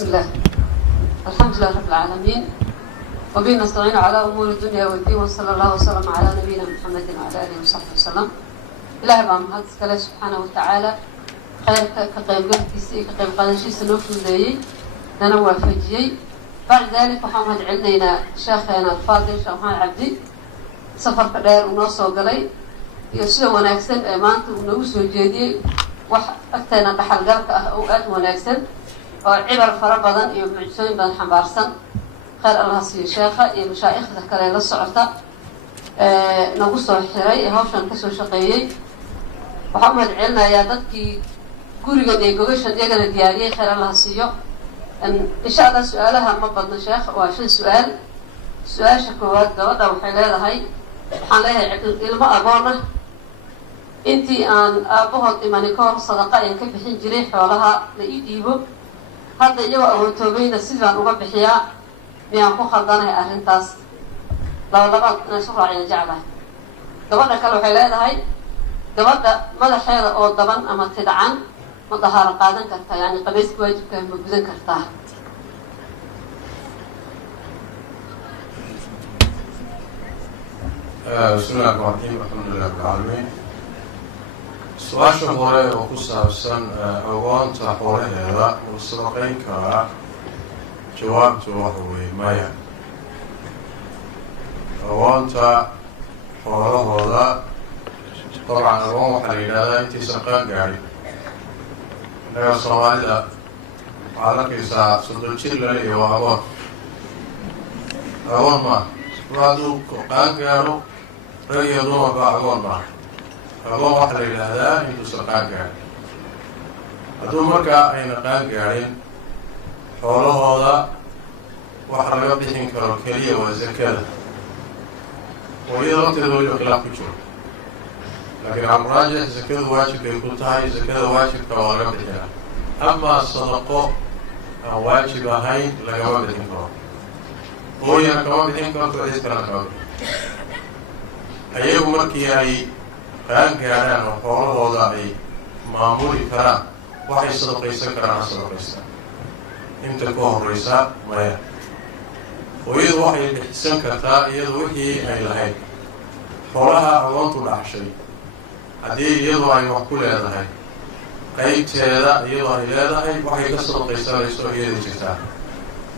بسم الله. الحمد لله رب العالمين وبه نستعين على أمور الدنيا والدين وصلى الله وسلم على نبينا محمد وعلى آله وصحبه وسلم. إلهي بaa mahad iskale subxaanaه watacaala khayrka ka qaybgalkiisa iyo ka qayb qaadashiisa noo fududeeyey nana waafajiyey. bacda dalik waxaan mahad celinaynaa sheekheena alfaadil sheekh maxamed cabdi safarka dheer uu noo soo galay iyo sida wanaagsan ee maanta uu nagu soo jeediyey wax agteena dhaxalgalka ah oo aad wanaagsan oo cibar fara badan iyo mucjisooyin badan xambaarsan. khayr allah siiyo sheekha iyo mashaa'ikhda kale la socota nagu soo xiray ee hawshan kasoo shaqeeyey. waxaan mahad celinayaa dadkii gurigan ee gogashan iyagana diyaariyey. khayr allah siiyo. insha allah su-aalaha ma badno sheekh, waa 5 su-aal. su-aasha koowaad gabadha waxay leedahay, waxaan leeyahay ilmo agoon ah intii aan aabbahood imanin ka hor sadaqa ayaan ka bixin jiray xoolaha la ii dhiibo. hadda iyagoo awootoobayna sidaan uga bixiyaa miyaan ku khaldanahay arrintaas? labaad inaan isu raacina jeclahay. gabadha kale waxay leedahay gabadha madaxeeda oo daban ama tidcan ma dahaaro qaadan kartaa, yani qabayska waajibka ma gudan kartaa? bismillahi rahmaani rahiim. alxamdulillahi rabbil caalamiin. su-aasha hore oo ku saabsan agoonta xoolaheeda uu sadaqayn karaa, jawaabtu waxa weeye maya. agoonta xoolahooda dabcan agoon waxaa la yidhahdaa intaysan qaan gaadhin. innaga soomaalida waxaad arkaysaa 30 jir laleeya waa agoon. agoon maaha. hadduu qaan gaadho rag iyo dumarba agoon maaha. agoon waxaa la yidhaahdaa intuusan qaan gaadhin. hadduu markaa ayna qaan gaadhin xoolahooda waxa laga bixin karo keliya waa zakada, oo iyada lafteeda weliba khilaaf ku jiro. laakiin camuraajix zakadu waajibkay ku tahay, zakada waajibka waa laga bixinaa. amaa sadaqo aan waajib ahayn lagama bixin karo. hooyana kama bixin karto, cid kalena kama bixin. ayagu markii ay qaan gaadhaan oo xoolahooda ay maamuli karaan waxay sadaqaysan karaan ha sadaqaystaan. inta ka horeysa maya. hooyadu waxay bixisan kartaa iyadu wixii ay lahayd. xoolaha agoontu dhaxshay haddii iyadu ay wax ku leedahay qaybteeda iyadoo ay leedahay waxay ka sadaqaysanayso iyada jirtaa.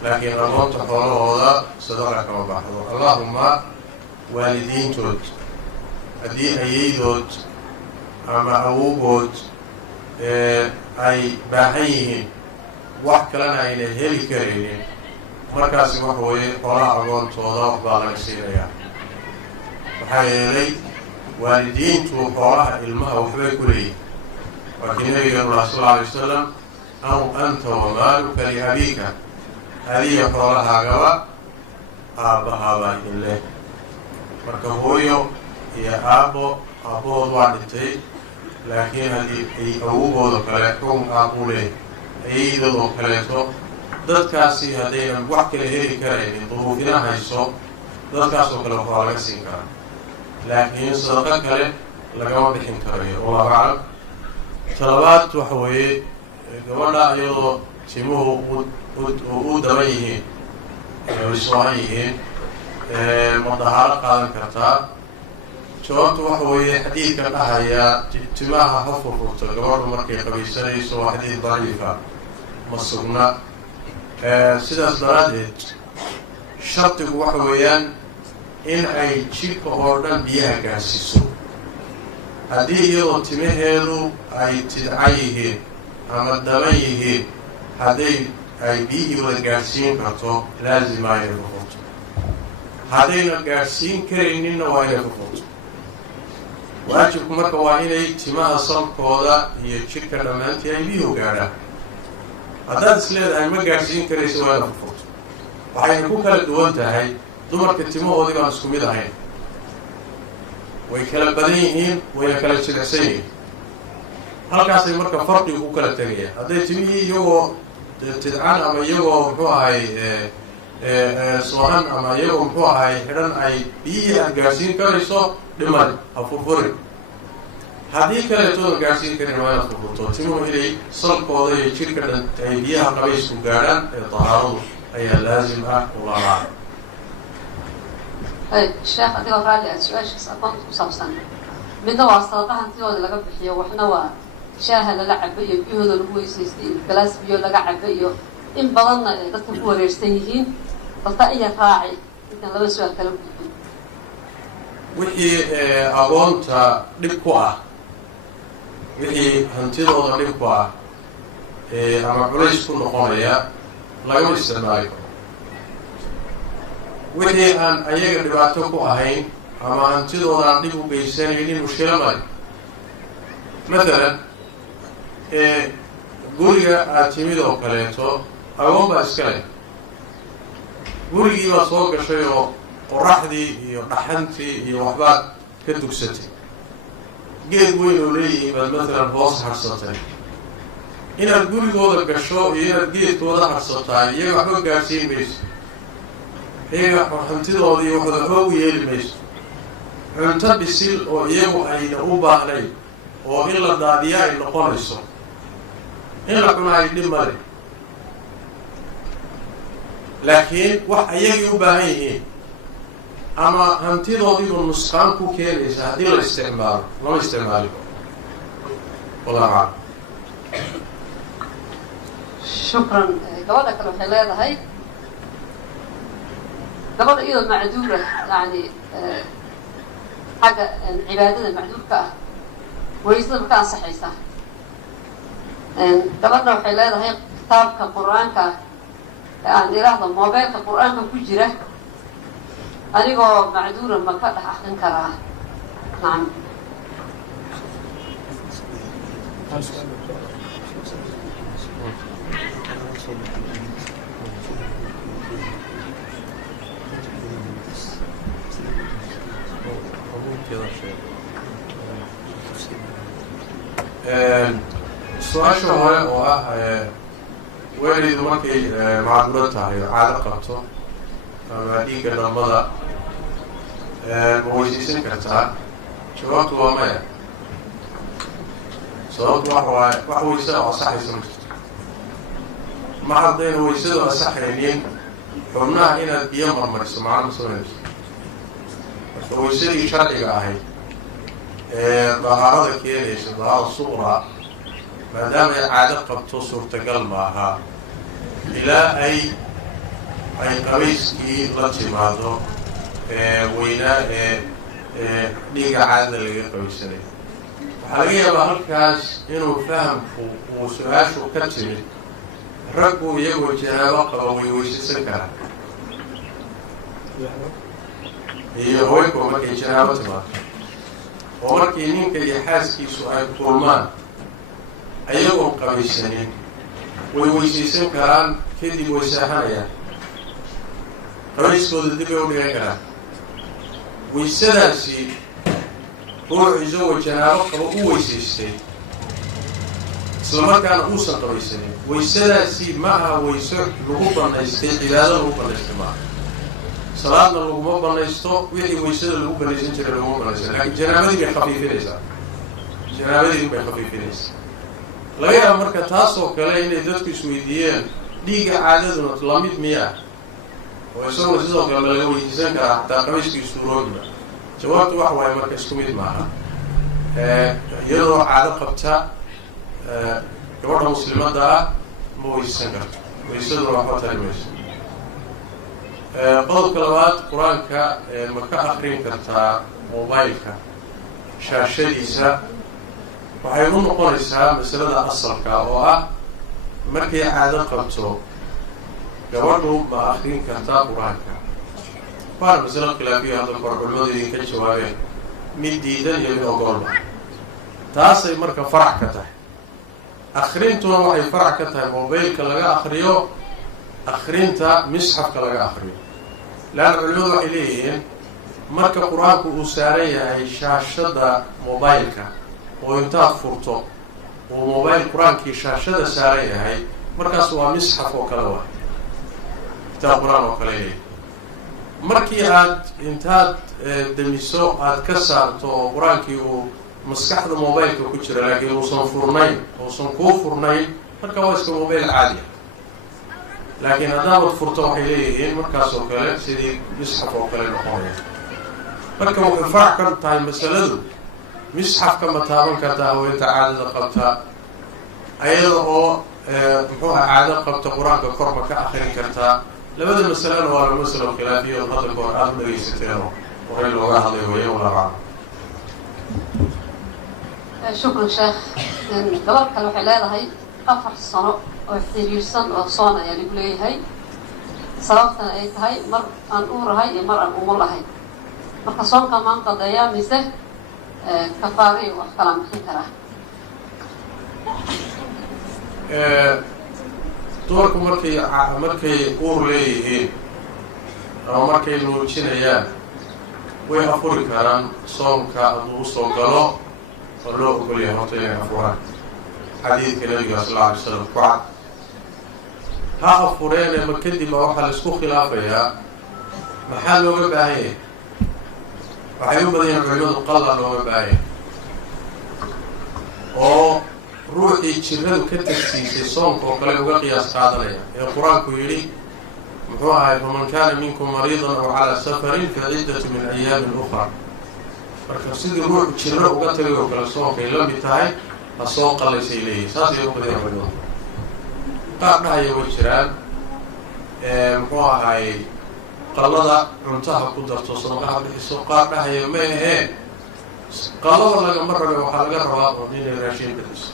laakiin agoonta xoolahooda sadaqa kama baxdo. allahuma waalidiintood haddii ayaydood ama awowgood ay baahan yihiin wax kalena ayna heli karaynin, markaasi waxa weeye xoolaha agoontooda waxbaa laga siinayaa. maxaa yeelay waalidiintu xoolaha ilmaha waxbay ku leeyihin. waakii nabigeenu sal alay wasalam aw anta wamaaluka liabiika, adiya xoolahaagaba aabbahaabaa idin leh. marka hooyo iyo aabbahood waa dhintay, laakiin haddii ay awogooda kale xukun aabuu leh ayaydadoo kaleeto, dadkaasi haddaynan wax kale heli karaynin duruufina hayso, dadkaasoo kale waxaa laga siin karaa. laakiin sadaqo kale lagama bixin karayo. wallahu aclam. talabaad waxa weeye gabadha iyadoo timuhu u daban yihiin ay soohan yihiin ma dahaaro qaadan kartaa? jawaabtu waxa weeye xadiidka dhahaya timaha ha furfurto gabadhu markay qabaysanayso waa xadiid daciifa, ma sugna. sidaas daraaddeed shardigu waxa weeyaan in ay jidhka oo dhan biyaha gaarsiiso. haddii iyadoo timaheedu ay tidcan yihiin ama daban yihiin, hadday ay biyihii wada gaadhsiin karto laazima inay ka furto. haddayna gaadhsiin karayninna waa inay ka furto. waajibku marka waa inay timaha salkooda iyo jidhka dhammaantii ay biyuhu gaadhaan. haddaad is leedahay ma gaadhsiin karaysa waa ina ka furto. waxayna ku kala duwan tahay dumarka timahoodii baan isku mid ahayn. way kala badan yihiin, wayna kala jilicsan yihiin. halkaasay marka farqigu ku kala tegayaan. hadday timihii iyagoo tidcan ama iyagoo muxuu ahay soohan ama iyagoo muxuu ahay xidhan ay biyihii aad gaadhsiin karayso dhimari ha furfurin. haddii kaleetooda gaadhsiin karin waa inaad furfurto timuhu inay salkooda iyo jirka dhan ay biyaha qabaysku gaadhaan ee tahaaradu ayaa laazim ah ulaalaa. sheekh adigoo raalli aad su-aashaas aqoonta ku saabsan midna waa sadaqa hantidooda laga bixiyo waxna waa shaaha lala cabo iyo biyahooda lagu weysaystay iyo galaas biyo laga cabo iyo in badanna dadka ku wareersan yihiin balta iya raaci intaan laba su-aal kala gudbin. wixii aqoonta dhib ku ah wixii hantidooda dhib ku ah ama culays ku noqonaya lagama isticmaali karo. wixii aan ayaga dhibaato ku ahayn ama hantidooda aan dhib u geysanaynin mushkilo male. matalan guriga aad timid oo kaleeto agoon baa iska leh, gurigii baa soo gashay oo qoraxdii iyo dhaxantii iyo waxbaad ka dugsatay, geed weyn oo leeyihiin baad matalan hoos harsatay. inaad gurigooda gasho iyo inaad geedkooda harsataa iyaga waxba gaadhsiin mayso, iyaga hantidooda iyo waxda waxba u yeeli mayso. cunto bisil oo iyagu ayna u baahnayn oo in la daadiya ay noqonayso, in la cuna ay dhib male, laakiin wax ayagay u baahan yihiin ama hantidoodiiba nusqaan ku keenaysa haddii la isticmaalo lama isticmaali karo. wallahu aclam. shukran. gabadha kale waxay leedahay gabadha iyadoo macduura yani xagga cibaadada macduurka ah waysada maka ansaxaysaa. gabadha waxay leedahay kitaabka qur-aanka aan iraahdo mobeelka qur-aanka ku jira anigoo macduura ma ka dhex akrin karaa? nacam. su-aasha hore oo ah welidu markay macduro tahay oo caado qabto ama dhiigga dhambada ma weysaysan kartaa? jawaabtu waa maya. sababtu waxa waaye wax weysa oo asaxaysa ma jirto. ma haddayna weysadu asaxaynin xubnaha inaad biyo marmariso macna ma samaynayso. marka weysadii sharciga ahayd dahaarada keenaysa dahaarada suqraa maadaama ay caado qabto suurtagal maaha ilaa ay qabayskii la timaado weynaa dhiiga caadada laga qabaysanay. waxaa laga yaabaa halkaas inuu fahamku uu su-aashu ka timid raggu iyagoo janaabo qaba way weysaysan karaan iyo haweenku markay janaabo timaado oo markii ninka iyo xaaskiisu ay kulmaan ayagoon qabaysanin way weysaysan karaan kadib way saaxanayaan, qabayskooda dib ay u dhigan karaan. weysadaasi ruux isagoo janaabo qaba u weysaystay isla markaana uusan qabaysanin weysadaasi ma aha weyso lagu banaystay, cibaado lagu banaystay maaha. salaadna laguma banaysto, wixii weysada lagu banaysan jiray laguma banaysta, laakiin janaabadii bay khafiifinaysaa. laga yaaba marka taas oo kale inay dadku isweydiiyeen dhiigga caadaduna lamid miyaa oo isagoo sidoo kale laga weysaysan karaa xataa qabayskii suuroogiba? jawaabtu wax waaye marka isku mid maaha. iyadoo caado qabta gabadha muslimadda ah ma weysaysan karto, weysaduna waxba tari mayso. qodobka labaad, qur-aanka ma ka akrin kartaa mobileka shaashadiisa? waxay u noqonaysaa masalada asalka oo ah markay caado qabto gabadhu ma akrin kartaa qur-aanka? waana masalo khilaafiya hadda kor culimadu idinka jawaabeen, mid diidan iyo mid ogolba. taasay marka farac ka tahay. akrintuna waxay farac ka tahay mobilka laga akriyo akrinta misxafka laga akriyo. leanna culimadu waxay leeyihiin marka qur-aanku uu saaran yahay shaashada mobileka oo intaad furto uu mobile qur-aankii shaashada saaran yahay markaas waa misxaf oo kale waa kitaab qur-aan oo kale leeyahay. markii aad intaad demiso aad ka saarto oo qur-aankii uu maskaxda mobaylka ku jira laakiin uusan furnayn uusan kuu furnayn marka waa iska mobayl caadiya laakiin haddaabad furto waxay leeyihiin markaas oo kale sidii misxaf oo kale noqonaya marka waxay farac ka tahay masaladu misxafka ma taaban kartaa haweenta caadada qabta ayada oo muxuu aha caado qabta qur-aanka korma ka akrin kartaa labada masalena waa la masalo khilaafiya oo hadda kahor aada u dhegaysateeno horay looga hadlay weeye wallahu aclam shukran sheekh gabadh kale waxay leedahay 4 sano oo xiriirsan oo soon ayaa lagu leeyahay sababtana ay tahay mar aan uurahay iyo mar aan umu lahayn marka soonka maan qadeeyaa mise kafaari wax kala bixin karaa dumarku markay uur leeyihiin ama markay nuujinayaan way afuri karaan soonka hadduu usoo galo oo loo ogolyahay horta inay afuraan xadiidka nabiga sal alla alay slam ku cad ha afureenee ma kadib a waxaa la isku khilaafayaa maxaa looga baahan yahay waxay u badan yahin culimadu qalla looga baahan yahay oo ruuxii jiradu ka tagsiisay soonka oo kale uga qiyaas qaadanaya ee qur-aanku yidhi muxuu ahay faman kaana minkum mariidan aw calaa safarin fa ciddatu min ayaamin ukhra marka sidii ruux jiro uga tagay oo kale soonkay la mid tahay ha soo qallaysay leeyihin saasay u badaya culimadu qaar dhahaya way jiraan muxuu ahay qallada cuntaha ku darto sadaqaha bixiso qaar dhahaya ma ahee qallada lagama rabe waxaa laga rabaa oo inay raashin bixiso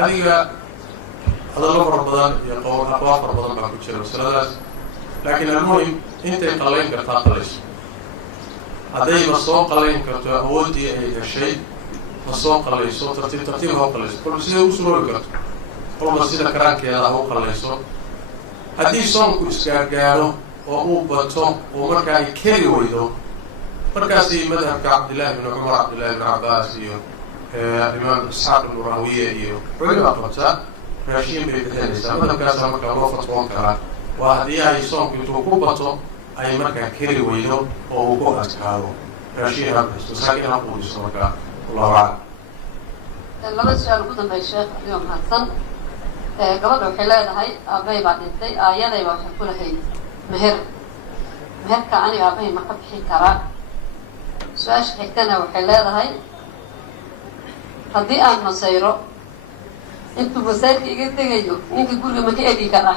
adiga hadallo fara badan iyo aqwaal fara badan baa ku jira masaladaas laakiin almuhim intay qallayn kartaa qallayso haddayba soo qallayn karto awooddii ay heshay ha soo qallayso tartiib tartiib ha u qallayso kolba siday u suroobi karto kolba sida karaankeeda ha u qallayso haddii soonku isgaargaaro oo uu bato oo markaa ay keri weydo markaasi madhabka cabdillahi bn cumar cabdillahi bn cabbaas iyo imaam isxaaq ibnu rahawiye iyo culima qabta raashiin bay bixinaysaa madhabkaasa markaa loo fatwoon karaa waa haddii ay soonku intuu ku bato ay markaa keri weydo oo uu ku adkaado raashiin ha bixisto saakin ha quudiso markaa wallahu aclam laba su-aal ugu dambeeya sheekh adigoo mahadsan gabadha waxay leedahay aabbahay baa dhintay aayaday baa waxay ku lahayd meherka aniga aabbahay ma ka bixin karaa su-aasha xigtana waxay leedahay haddii aan masayro intuu masayrka iga tegayo ninka guriga ma ka edi karaa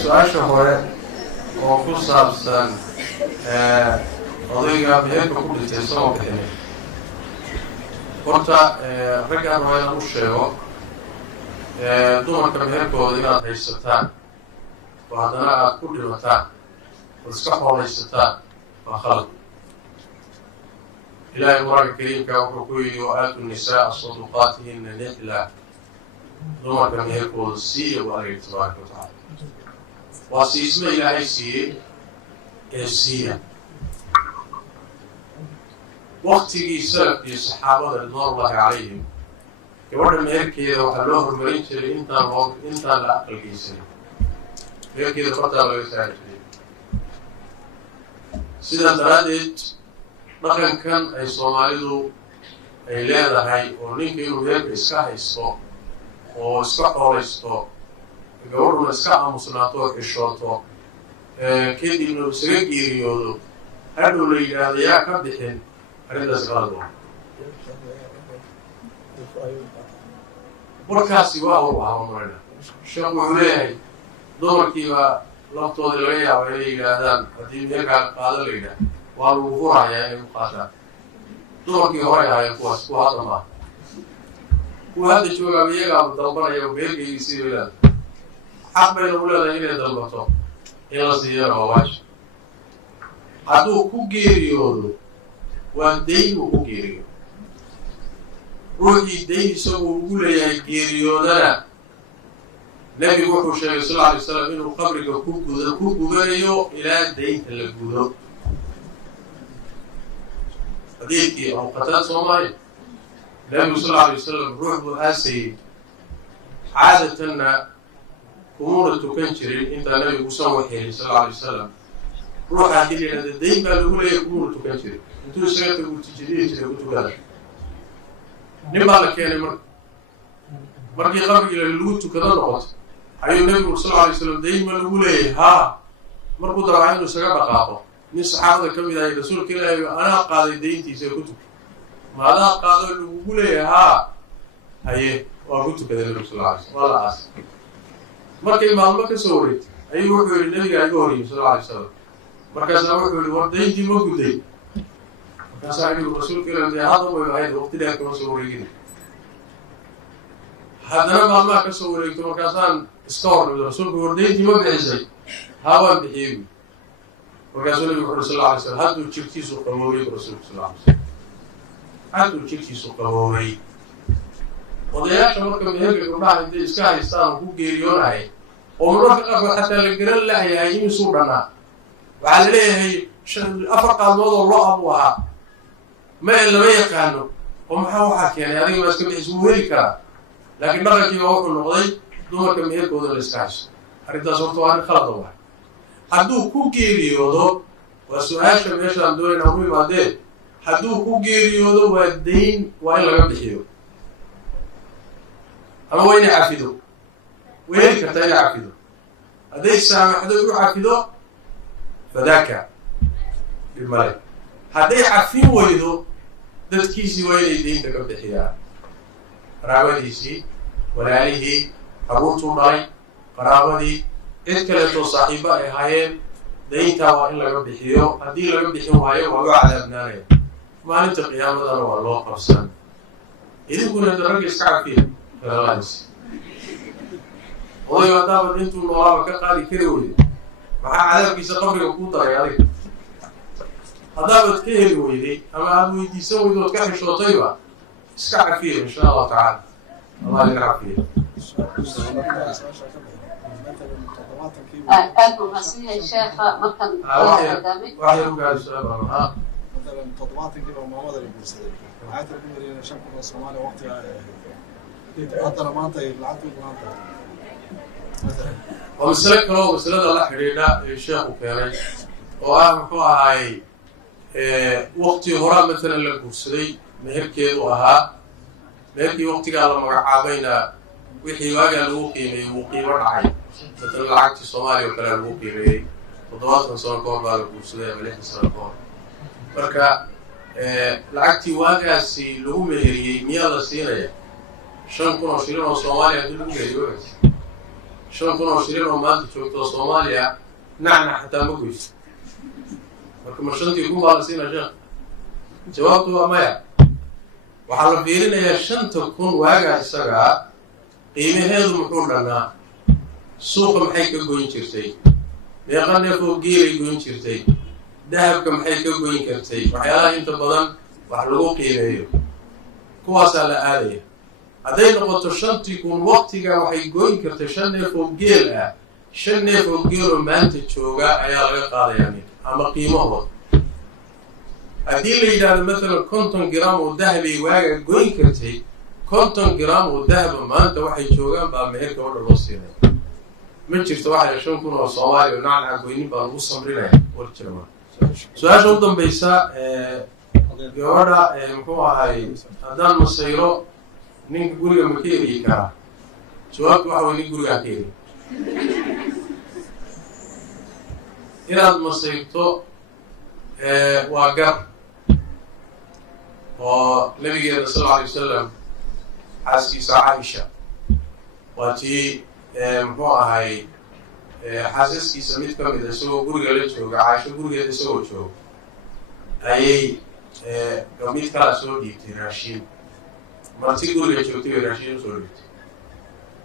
su-aasha hore oo ku saabsan odayga meherka ku dhintay soo bixinay horta raggaan waa inaan u sheego dumarka meherkooda inaad haysataan oo haddana aada ku dhimataan ood iska xooleysataan waa khalad ilaahay qur-aanka kariimka wuxuu ku yidhi wa-aatu nisaaa saduqaatihina nixla dumarka meherkooda siiya bu alay tabaaraka wa tacaala waa siisma ilaahay siiyey ee siiya waktigii salafkii saxaabada ridwaanullahi calayhim gabadha meherkeeda waxaa loo horumarin jiray intaan la aqalgeysanay meherkeeda fartaa laga saari jiray sidaas daraaddeed dhaqankan ay soomaalidu ay leedahay oo ninka inuu meherka iska haysto oo iska xooleysto gabadhuna iska aamusnaato oo xishooto kadibna isaga geeriyoodo hadhow la yidhaahdo yaa ka bixin arrintaas qalad warkaasi waa war ahaba marayna sheekhu wuxuu leeyahay dumarkiiba laftooda laga yaaba inay yidhaahdaan haddii meelkaa qaado la yidhaah waa lagu furahayaa inay u qaataan dumarkii horay ahaayeen kuwaas kuwa hadda maaha kuwa hadda joogaaba iyagaaba dalbanaya meelkaygii siibay leedahay xaq bayna u leedahay inay dalbato in la siiyana waa waajib hadduu ku geeriyoodo waa dayn uu ku geeriyo ruuxii dayn isagoo ugu leeyahay geeriyoodana nebigu wuxuu sheegay sal lla alay slam inuu qabriga ku gubanayo ilaa daynta la gudo xadiidkii abuqataad soomaaliya nebigu sal alla alay wasalam ruux buu aasayey caadatanna kumuna tukan jirin intaa nabigu usan waxyeelin sal alla alay wasalam ruuxa haddii la yidhahda dayn baa lagu leeyahay kumuna tukan jirin intuu isaga tagu tijadiyi jiray ku tukada nin baa la keenay markii qabrigii lagu tukado noqoto ayuu nabigu sal alla alay wasalam dayn ma lagu leeyahay haa markuu dabaa inuu isaga dhaqaaqo nin saxaabada ka mid ahay rasuulka ilaahay anaa qaaday dayntiisa ku tuka ma adaa qaado lagugu leeyahay haa haye waa ku tukaday nabigu sal alla alay slam waa la aas markay maalmo ka soo wareegtay ayuu wuxuu yidhi nabigaa iga horyimi sal alla alay wasalam markaasaa wuxuu yidhi war dayntii ma gudday markaasaa igu rasuulka ilaahay dee hadda way ahayd waqti dheer kama soo wareegin haddana maalmaha ka soo wareegto markaasaan iska hornimid rasuulku war dayntii ma bixisay haa waan bixiyey buy markaasuu nabigu wuxu uri sal alla alay slam hadduu jirkiisu qaboobay bu rasuulku sal alla alay slam hadduu jirkiisu qaboobay odayaasha marka meherka gabdhaha intay iska haystaan ku geeriyoonahay oo mararka qaarkood xataa la garan lahayahay imisuu dhannaa waxaa la leeyahay 4 qaalmood oo lo abuu ahaa meel lama yaqaano oo maxaa waxaa keenay adiga maa iska bixis wuu heli karaa laakiin dhaqankiiba wuxuu noqday dumarka meherkooda la iska hayso arrintaas horta waa arrin khalada waay hadduu ku geeriyoodo waa su-aasha meeshaan doonayna ku imaadeen hadduu ku geeriyoodo waa dayn waa in laga bixiyo ama waa inay cafido way heli kartaa inay cafido hadday saamaxdo u cafido fadaaka dhib male hadday cafin weydo dadkiisii waa inay daynta ka bixiyaan qaraabadiisii walaalihii carruurtuu dhalay qaraabadii cid kaleetoo saaxiibo ay ahaayeen dayntaa waa in laga bixiyo haddii laga bixin waayo waa u cadaabnaanaya maalinta qiyaamadana waa loo qabsan idinkuna da ragga iska cafiya galalahays odaygo haddaabad intuu noolaaba ka qaadi kari weyday maxaa cadaabkiisa qabriga kuu daray adiga haddaabad ka heli weyday ama aada weydiisan weydood ka xishootayba iska cafiya insha allahu tacaala allah idin cafiya aad buu mahadsan yahay sheekha markan waxay ugaadi su-aal baa مثلا تطبيقاتك ومواد البورصة عاد تقول إن شنكو الصومالي وقتها حتى لما أنت لعبت المنطقة مثلا ومسألة كلو مسألة الله حرينا الشيخ وكيري وأهم هاي وقتي هراء مثلا البورصة مهركي وها مهركي وقتي على مرعابينا وحي واجه الوقيمة وقيمة رعي مثلا لعبت الصومالي وكلا الوقيمة وضوات سنة كوربا البورصة مليح سنة كوربا marka lacagtii waagaasi lagu meheriyey miyaa la siinaya 5,000 oo shilin oo Soomaaliya haddii lagu meheriyo wagaas 5,000 oo shilin oo maanta joogto Soomaaliya nacnac xataa ma goyso marka ma 5,000 baa la siinaya sheekh jawaabtu waa maya waxaa la fiirinayaa 5,000 waagaa isagaa qiimaheedu muxuu dhannaa suuqa maxay ka goyn jirtay meeqa neef oo geelay goyn jirtay dahabka maxay ka goyn kartay waxyaalaha inta badan wax lagu qiimeeyo kuwaasaa la aadaya hadday noqoto 5,000 waqtiga waxay goyn kartay 5 neef oo geel ah 5 neef oo geeloo maanta jooga ayaa laga qaadayaa ninka ama qiimahooda haddii la yidhaahdo maalan 50 gram oo dahabay waaga goyn kartay 50 gram oo dahaba maanta waxay joogaan baa meherka oo dhan loo siinaya ma jirto waxay 5,000 oo Soomaaliya nacnac goynin baa lagu samrinaya war jirma su-aasha u dambaysa gabadha muxuu ahay haddaan masayro ninka guriga ma ka eriyi karaa jawaabtu waxa way nin gurigaan ka eri inaad masayrto waa gar oo nabigeena sal alla alay wasalam xaaskiisa Caaisha waa tii muxuu ahay xaasaskiisa mid ka mid a isagoo guriga la jooga Caaisho gurigeeda isagoo jooga ayay mid kala soo dhiibtay raashiin marti guriga joogtay bay raashiin usoo dhiibtay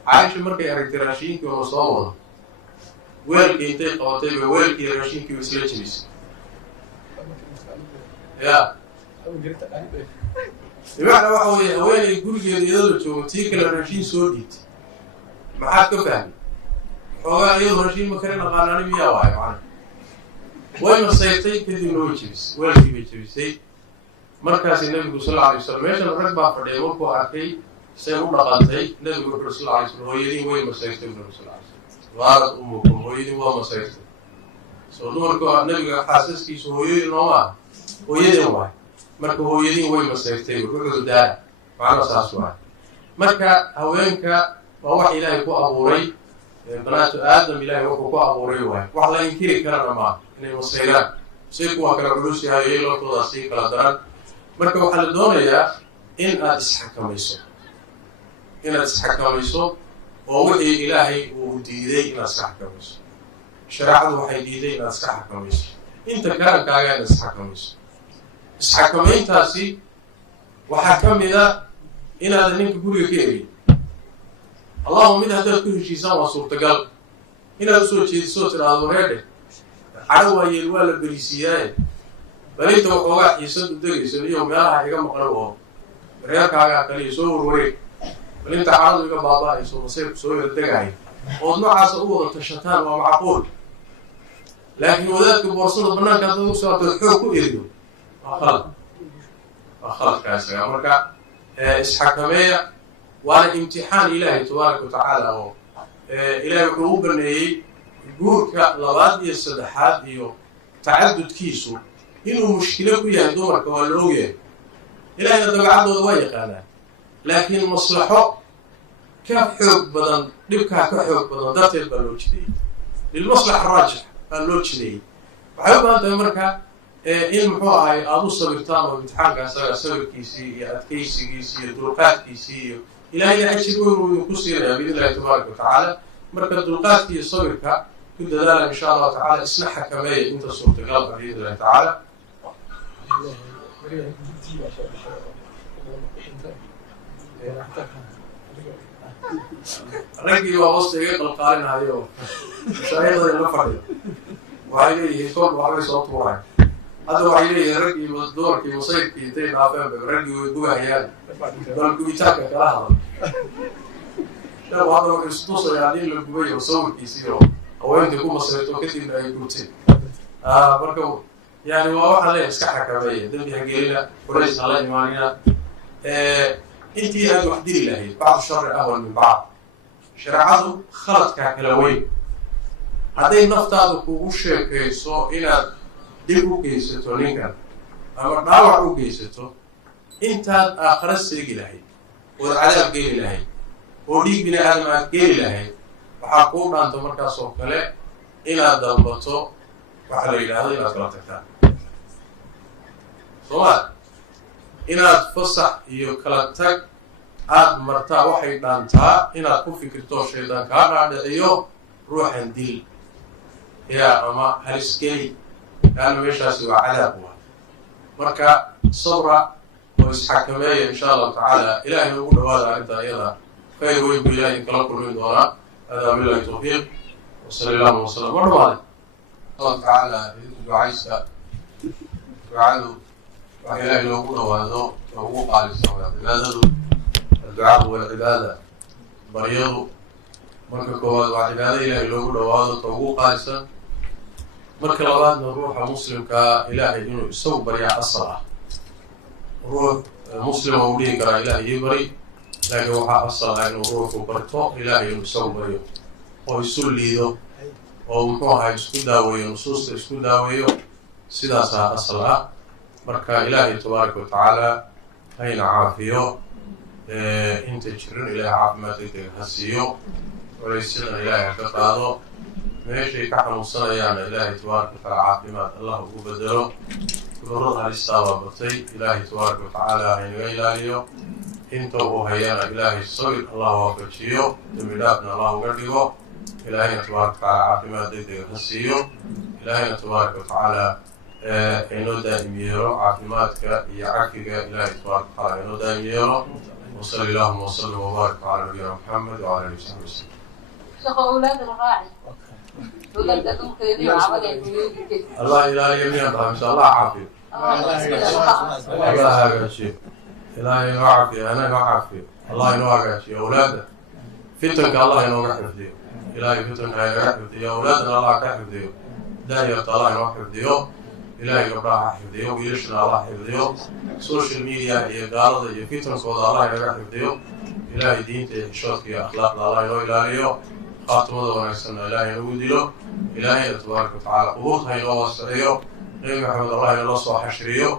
Caaisho markay aragtay raashiinkii oo soo wado weelkii intay qabatay bay weelkii raashiinkii isla jebisay ya bimacnaa waxa weeye haweenay gurigeeda iyadoo la joogo tii kale raashiin soo dhiibtay maxaad ka fahmay xoogaa iyadoo rashiin ma kale naqaanaani miyaa waayo macana way masayrtay kadibna way jebisay weelkii bay jebisay markaasi nabigu sal alla alay wasalam meeshan rag baa fadhiya markuu arkay say u dhaqantay nabigu wuxuu sal alla alay wasalam hooyadiin way masayrtay nabigu sal alla alay wasalam gaarat umukum hooyadii waa masayrtay soo dumarka nabiga xaasaskiisu hooyadii nooma hooyadeen waay marka hooyadii way masayrtay wuxuu daa macna saas waay marka haweenka waa wax ilaahay ku abuuray banaatu aadam ilaahay wuxuu ku abuuray waay wax la inkiri karana maaha inay masayraan sayku waa kala culus yahay lootooda sii kala daran marka waxaa la doonayaa in aad isxakamayso oo wixii ilaahay uu diiday inaad iska xakamayso shareecadu waxay diiday inaad iska xakamayso inta karankaaga inaad isxakamayso isxakamayntaasi waxaa ka mid a inaadan ninka guriga ka erin allahuma mid haddaad ku heshiisaan waa suurtagal inaad usoo jeedisoo tidhaahdo wareedhe cadho waa yeel waa la berisiiyaaye balinta waxoogaa xiisad u degayso iyo meelaha iga maqan oo reerkaagaa kaliya soo warwareeg balinta cadhadu iga baaba-ayso masayrku soo yar degahay ood noocaasa u wada tashataan waa macquul laakiin wadaadka boorsada banaanka haddaad u socoto xoog ku erido waa khaladkaasaga marka isxakameeya waana imtixaan ilaahay tabaaraka watacaala oo ilaahay wuxuu u baneeyey guurka labaad iyo saddexaad iyo tacadudkiisu inuu mushkilo ku yahay dumarka waa la ogyahay ilaahayna dabeecaddooda waa yaqaanaa laakiin maslaxo ka xoog badan dhibkaa ka xoog badan darteed baa loo jideeyey lilmaslaxa raajix baa loo jideeyey waxay u baahan tahay marka in muxuu ahay aada u sabirtaan oo imtixaanka asaga sabirkiisii iyo adkaysigiisii iyo dulqaadkiisii iyo ilaahayna ajir weyn uu ku siinayaa biidn illahi tabaaraka watacaala marka dulqaadka iyo sabirka ku dadaala insha allahu tacala isna xakameeya inta suurtagalba biidn illahi tacaala raggii waa hoosta iga qalqaalinahayo mashaayadooda la fadhiyo waxay leeyihiin kolba waxbay soo tuurahay hadda waxay leeyihiin raggii dumarkii masayrkii intay dhaafeen bay raggii way gubahayaan bal gubitaanka kala hadal sheekhu hadda wuxuu istusayaan in la gubayo sawirkiisii oo haweentii ku masayrto kadibna ay gubteen marka yani waa waxaan leeyahay iska xakameeya dembi hageelina culays hala imaanina intii aad wax diri lahayd bacdu shari ahwan min bacd shareecadu khaladkaa kala weyn hadday naftaada kugu sheekayso inaad dib u geysato ninkan ama dhaawac u geysato intaad aakhara seegi lahayd ood cadaab geli lahayd oo dhiig bini aadam aad geli lahayd waxaa kuu dhaanto markaas oo kale inaad dalbato waxaa la yidhaahdo inaad kala tagtaan soomaa inaad fasax iyo kala tag aada martaa waxay dhaantaa inaad ku fikirto shaydaan kaa dhaadhiciyo ruuxan dil yaa ama halisgeli laanna meeshaasi waa cadaab wa marka sabra oo isxakameeya insha allahu tacaala ilahay ugu dhawaada arrinta iyada khayr weyn bu ilahay inkala kulmin doonaa hada billahi tawfiiq wasali allahuma wasalam ma dhawaaday allahu tacaala idinku ducaysta ducadu wax ilaahay loogu dhawaado oo ugu qaalisan waa cibaadadu adducaadu walcibaada baryadu marka koowaad waa cibaado ilaahay loogu dhawaado ta ugu qaalisan marka labaadna ruuxa muslimkaa ilaahay inuu isagu baryaa asal ah ruux muslima uu dhihi karaa ilahay ii bari laakiin waxaa asal ah inuu ruuxu barto ilaahay inuu isagu baryo oo isu liido oo muxuu ahay isku daaweeyo nusuusta isku daaweeyo sidaasaa asal ah marka ilaahay tabaaraka watacaala hayna caafiyo inta jirin ilaahay caafimaad degdega ha siiyo culaysyadana ilaahay ha ka qaado meeshay ka xanuunsanayaana ilaahay tabaaraka watacaala caafimaad allah ugu bedelo cudurrada halistaa baa batay ilaahay tabaaraka watacaala haynaga ilaaliyo inta uu hayana ilaahay sabir allah waafajiyo dembi dhaafna allah uga dhigo ilaahayna tabaaraka watacaala caafimaad degdega ha siiyo ilaahayna tabaaraka watacaala inoo daa'im yeelo caafimaadka iyo cafiga ilaahay tabaaraka watacaala inoo daa'im yeelo وصلى اللهم وسلم وبارك على نبينا محمد وعلى اله وصحبه وسلم. شيخ اولاد الراعي اولاد الدكتور عمليه الله الى يمين ان شاء الله عافيه الله هذا الشيء إلهي نعافي أنا نعافي الله نعافي أولادك فتنك الله نعافي إلهي فتنك نعافي أولادنا الله كحفظه دايرة الله نعافي إلهي قبراها حفظه ويلشنا الله حفظه سوشيال ميديا هي قارضة هي فتن صوت الله نعافي إلهي دينته شوتك أخلاق الله نعافي khaatimada wanaagsanna ilaahay nagu dilo ilaahayna tabaaraka watacaala qubuurta haynoo waasiciyo nebi maxamed allah inala soo xashriyo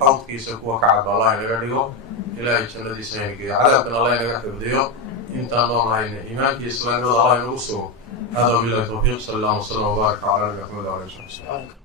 xawdkiisa kuwa ka caba allah inaga dhigo ilaahay jannadiisa hayna geeyo cadaabkana allah inaga xifdiyo intaan noolnahayna iimaankii islaamnimada allah inagu sugo hada wabillahi tawfiiq sala allahu wasalam wbaaraka calaa nabi maxamed wa alihi wasaxbi